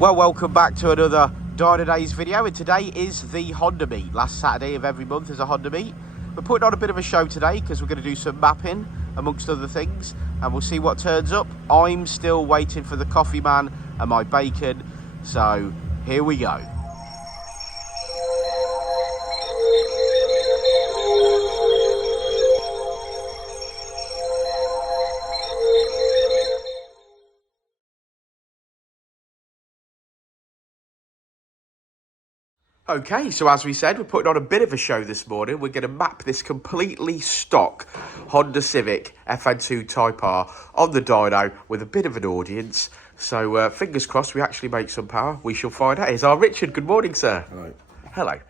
Well, welcome back to another Dynodaze video, and today is the Honda meet. Last Saturday of every month is a Honda meet. We're putting on a bit of a show today because we're going to do some mapping amongst other things, and we'll see what turns up. I'm still waiting for the coffee man and my bacon, so here we go. Okay, so as we said, we're putting on a bit of a show this morning. We're going to map this completely stock Honda Civic Fn2 TypeR on the dyno with a bit of an audience. So fingers crossed we actually make some power. We shall find out. Here's our Richard. Good morning, sir. Hello. Hello.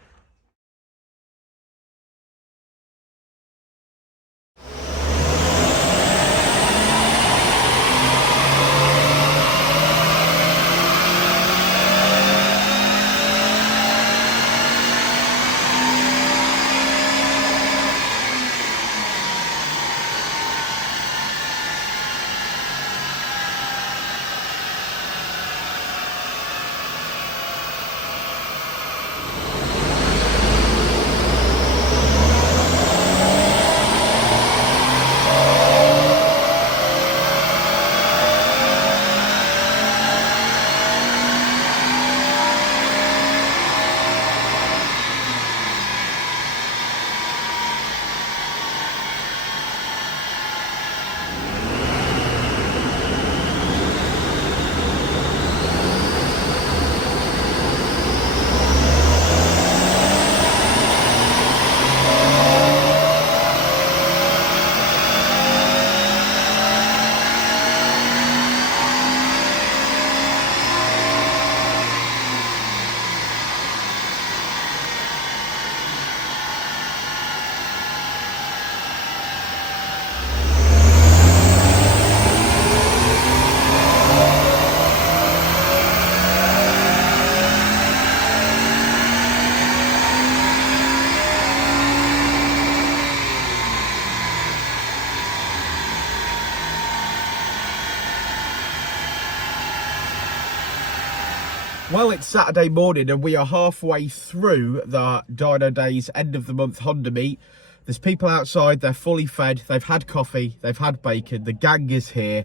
Well, it's Saturday morning and we are halfway through the Dynodaze end of the month Honda meet. There's people outside, they're fully fed, they've had coffee, they've had bacon, the gang is here.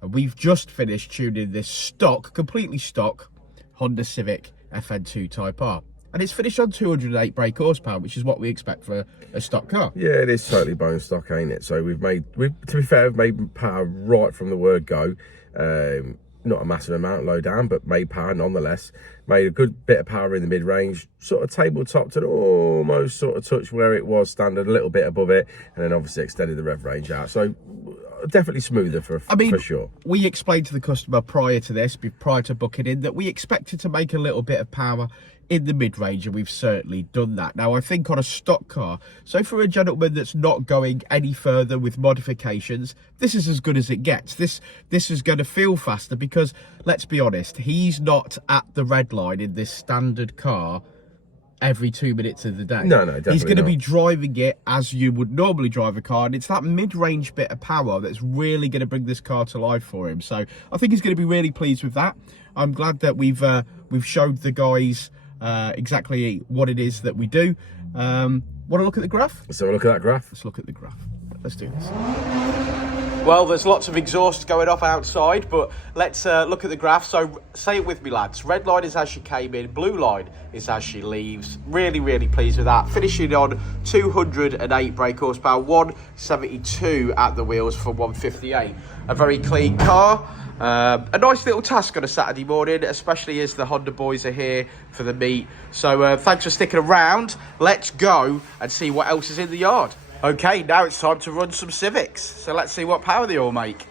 And we've just finished tuning this stock, completely stock, Honda Civic Fn2 TypeR. And it's finished on 208 brake horsepower, which is what we expect for a stock car. Yeah, it is totally bone stock, ain't it? So to be fair, we've made power right from the word go. Not a massive amount low down, but made power nonetheless. Made a good bit of power in the mid-range, sort of tabletopped and almost sort of touched where it was standard, a little bit above it, and then obviously extended the rev range out. So definitely smoother for sure. We explained to the customer prior to this, prior to booking in, that we expected to make a little bit of power in the mid-range, and we've certainly done that. Now, I think on a stock car, so for a gentleman that's not going any further with modifications, this is as good as it gets. This is going to feel faster because, let's be honest, he's not at the red line in this standard car every 2 minutes of the day. No, definitely he's going to not. be driving it as you would normally drive a car, and it's that mid-range bit of power that's really going to bring this car to life for him. So I think he's going to be really pleased with that. I'm glad that we've showed the guys exactly what it is that we do. Want to look at the graph? Let's have a look at that graph. Let's look at the graph. Let's do this. Well, there's lots of exhaust going off outside, but let's look at the graph. So say it with me, lads. Red line is as she came in, blue line is as she leaves. Really, really pleased with that. Finishing on 208 brake horsepower, 172 at the wheels for 158. A very clean car. A nice little task on a Saturday morning, especially as the Honda boys are here for the meet. So thanks for sticking around. Let's go and see what else is in the yard. Okay, now it's time to run some Civics. So let's see what power they all make.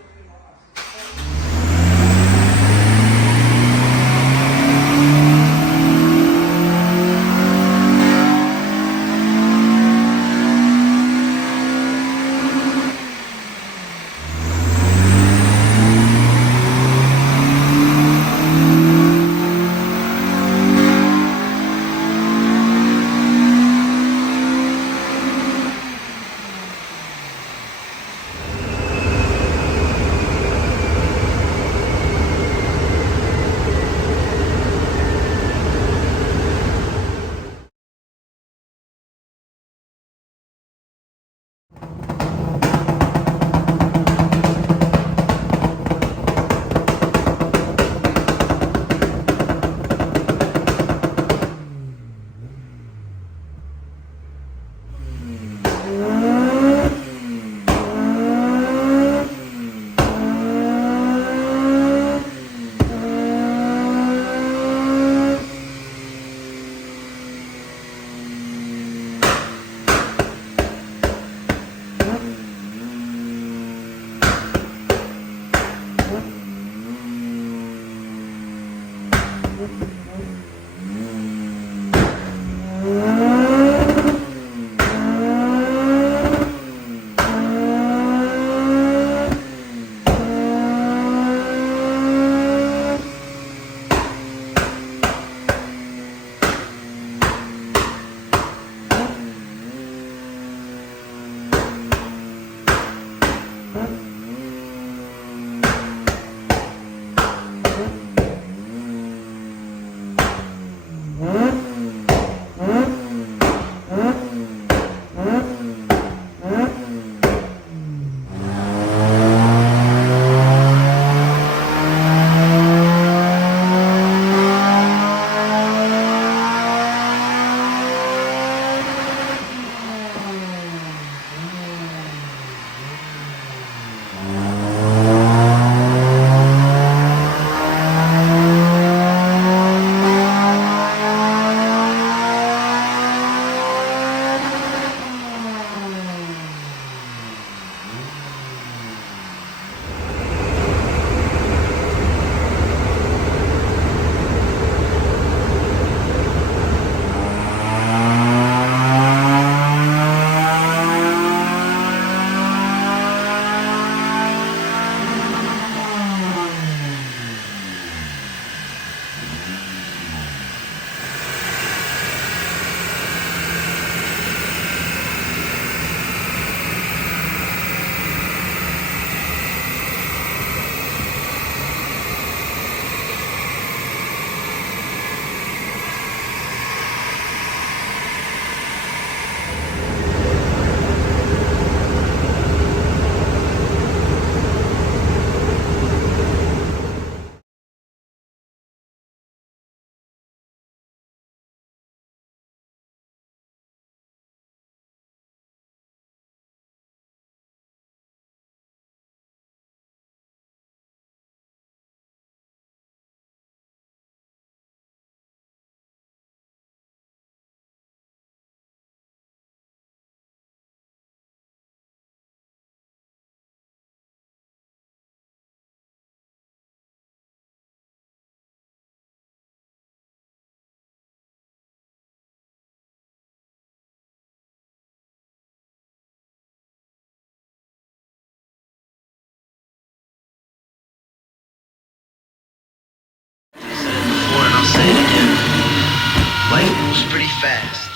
Pretty fast.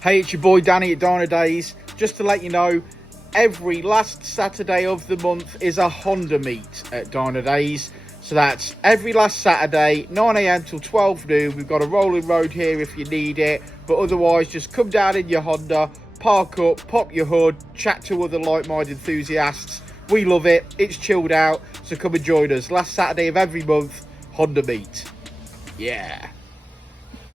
Hey, it's your boy Danny at Dynodaze. Just to let you know, every last Saturday of the month is a Honda meet at Dynodaze. So that's every last Saturday, 9 AM till 12 noon. We've got a rolling road here if you need it. But otherwise, just come down in your Honda, park up, pop your hood, chat to other like-minded enthusiasts. We love it. It's chilled out. So come and join us. Last Saturday of every month, Honda meet. Yeah.